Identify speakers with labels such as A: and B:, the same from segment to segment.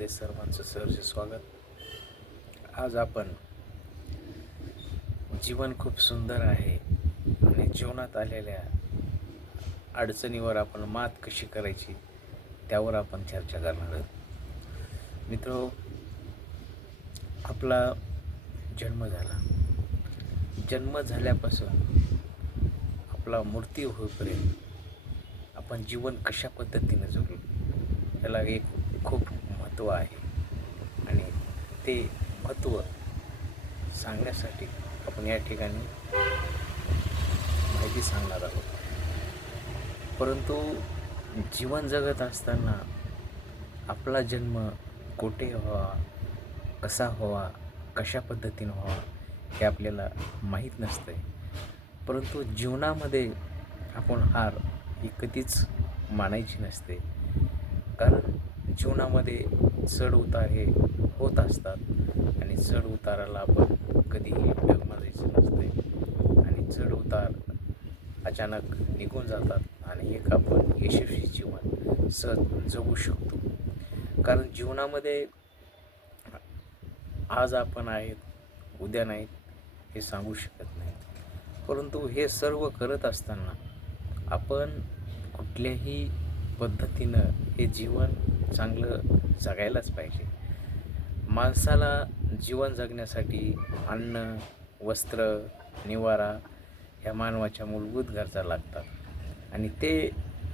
A: मध्ये सर्वांचं सहर्ष स्वागत. आज आपण जीवन खूप सुंदर आहे आणि जीवनात आलेल्या अडचणीवर आपण मात कशी करायची त्यावर आपण चर्चा करणार आहोत. मित्र आपला जन्म झाला. जन्म झाल्यापासून आपला मृत्यू होईपर्यंत आपण जीवन कशा पद्धतीने जगलो याला एक खूप महत्त्व आहे. आणि ते महत्त्व सांगण्यासाठी आपण या ठिकाणी माहिती सांगणार आहोत. परंतु जीवन जगत असताना आपला जन्म कोठे व्हावा कसा व्हावा कशा पद्धतीनं व्हावा हे आपल्याला माहीत नसतं परंतु जीवनामध्ये आपण हार ही कधीच मानायची नसते. कारण जीवनामध्ये चढ उतार हे होत असतात. आणि चढ उताराला आपण कधीही डगमगायचे नसते. आणि चढ उतार अचानक निघून जातात आणि एक आपण यशस्वी जीवन सहज जगू शकतो. कारण जीवनामध्ये आज आपण आहेत उद्या नाहीत हे सांगू शकत नाही परंतु हे सर्व करत असताना आपण कुठल्याही पद्धतीनं हे जीवन चांगलं जगायलाच पाहिजे. माणसाला जीवन जगण्यासाठी अन्न वस्त्र निवारा ह्या मानवाच्या मूलभूत गरजा लागतात. आणि ते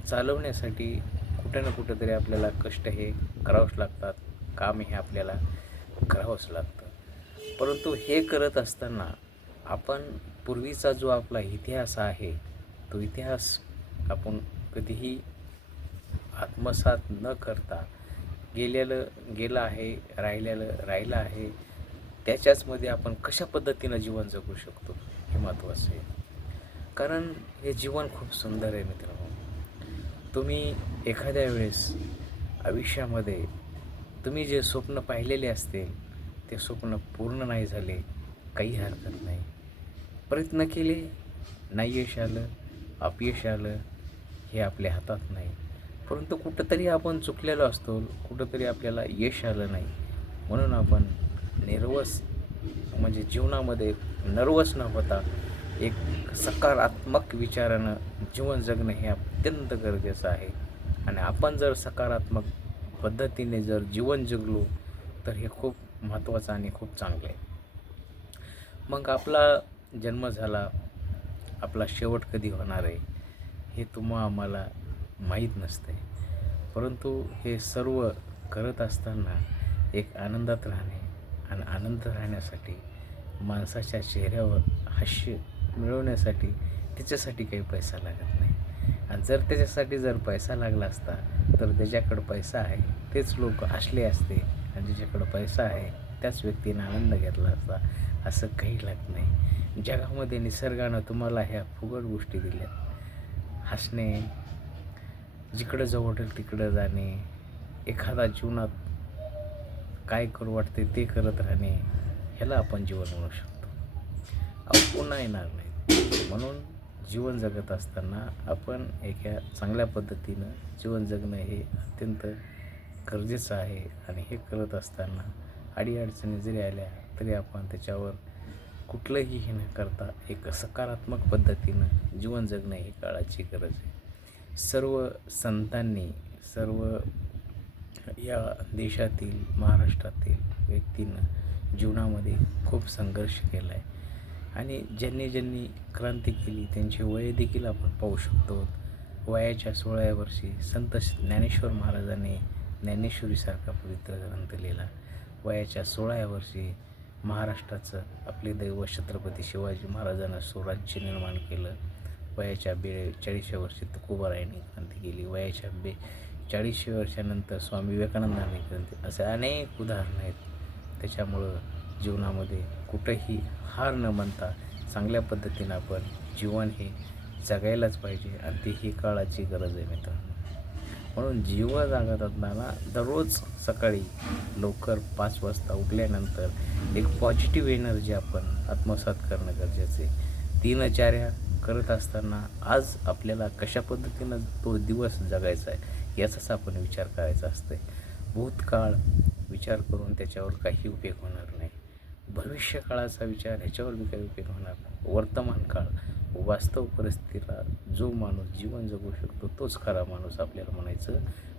A: चालवण्यासाठी कुठं ना कुठं तरी आपल्याला कष्ट हे करावंच लागतात काम हे आपल्याला करावंच लागतं. परंतु हे करत असताना आपण पूर्वीचा जो आपला इतिहास आहे तो इतिहास आपण कधीही आत्मसात न करता गेलेलं गेलं आहे राहिलेलं राहिलं आहे त्याच्याचमध्ये आपण कशा पद्धतीनं जीवन जगू शकतो हे महत्त्वाचं आहे. कारण हे जीवन खूप सुंदर आहे मित्रांनो. तुम्ही एखाद्या वेळेस आयुष्यामध्ये तुम्ही जे स्वप्न पाहिलेले असतील ते स्वप्न पूर्ण नाही झाले काही हरकत नाही. प्रयत्न केले नाही यश आलं अपयश आलं हे आपल्या हातात नाही. परंतु कुठंतरी आपण चुकलेलो असतो कुठंतरी आपल्याला यश आलं नाही. म्हणून आपण निर्वस म्हणजे जीवनामध्ये नर्वस न होता एक सकारात्मक विचारानं जीवन जगणं हे अत्यंत गरजेचं आहे. आणि आपण जर सकारात्मक पद्धतीने जर जीवन जगलो तर हे खूप महत्त्वाचं आणि खूप चांगलं आहे. मग आपला जन्म झाला आपला शेवट कधी होणार आहे हे तुम्हा आम्हाला माहीत नसते. परंतु हे सर्व करत असताना एक आनंदात राहणे आणि आनंद राहण्यासाठी माणसाच्या चेहऱ्यावर हास्य मिळवण्यासाठी त्याच्यासाठी काही पैसा लागत नाही. आणि जर त्याच्यासाठी जर पैसा लागला असता तर त्याच्याकडं पैसा आहे तेच लोक हसले असते आणि ज्याच्याकडं पैसा आहे त्याच व्यक्तीने आनंद घेतला असता असं काही लागत नाही. जगामध्ये निसर्गानं तुम्हाला ह्या फुगड गोष्टी दिल्या हसणे जिकडं जवळ वाटेल तिकडं जाणे. एखादा जीवनात काय करू वाटते ते करत राहणे ह्याला आपण जीवन म्हणू शकतो. अहो पुन्हा येणार नाही. म्हणून जीवन जगत असताना आपण एका चांगल्या पद्धतीनं जीवन जगणं हे अत्यंत गरजेचं आहे. आणि हे करत असताना अडीअडचणी जरी आल्या तरी आपण त्याच्यावर कुठलंही हे न करता एक सकारात्मक पद्धतीनं जीवन जगणं ही काळाची गरज आहे. सर्व संतांनी सर्व या देशातील महाराष्ट्रातील व्यक्तीनं जीवनामध्ये खूप संघर्ष केला आहे आणि ज्यांनी ज्यांनी क्रांती केली त्यांचे वय देखील आपण पाहू शकतो. वयाच्या सोळाव्या वर्षी संत ज्ञानेश्वर महाराजांनी ज्ञानेश्वरीसारखा पवित्र ग्रंथ लिहिला. वयाच्या सोळाव्या वर्षी महाराष्ट्राचं आपले दैव छत्रपती शिवाजी महाराजांना स्वराज्य निर्माण केलं. वयाच्या बे चाळीसव्या वर्षी तुकोबारायांनी क्रांती केली. वयाच्या बे चाळीसशे वर्षानंतर स्वामी विवेकानंदांनी क्रांती असे अनेक उदाहरणं आहेत. त्याच्यामुळं जीवनामध्ये कुठंही हार न मानता चांगल्या पद्धतीनं आपण जीवन हे जगायलाच पाहिजे आणि ती ही काळाची गरज आहे मित्रांनो. म्हणून जीवन जागत असताना दररोज सकाळी लवकर पाच वाजता उठल्यानंतर एक पॉझिटिव्ह एनर्जी आपण आत्मसात करणं गरजेचं आहे. दिनचर्या करत असताना आज आपल्याला कशा पद्धतीनं तो दिवस जगायचा आहे याचाच आपण विचार करायचा असतो आहे भूतकाळ विचार करून त्याच्यावर काही उपयोग होणार नाही. भविष्यकाळाचा विचार ह्याच्यावर बी काही उपयोग होणार नाही. वर्तमान काळ वास्तव परिस्थितीला जो माणूस जीवन जगू शकतो तोच खरा माणूस आपल्याला म्हणायचं.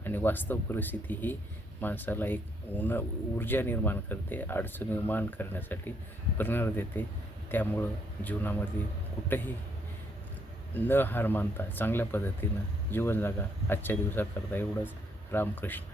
A: आणि वास्तव परिस्थिती ही माणसाला एक उन ऊर्जा निर्माण करते अडचण निर्माण करण्यासाठी प्रेरणा देते. त्यामुळं जीवनामध्ये कुठंही न हार मानता चांगल्या पद्धतीनं जीवन जगा आजच्या दिवसात करता एवढंच. रामकृष्ण.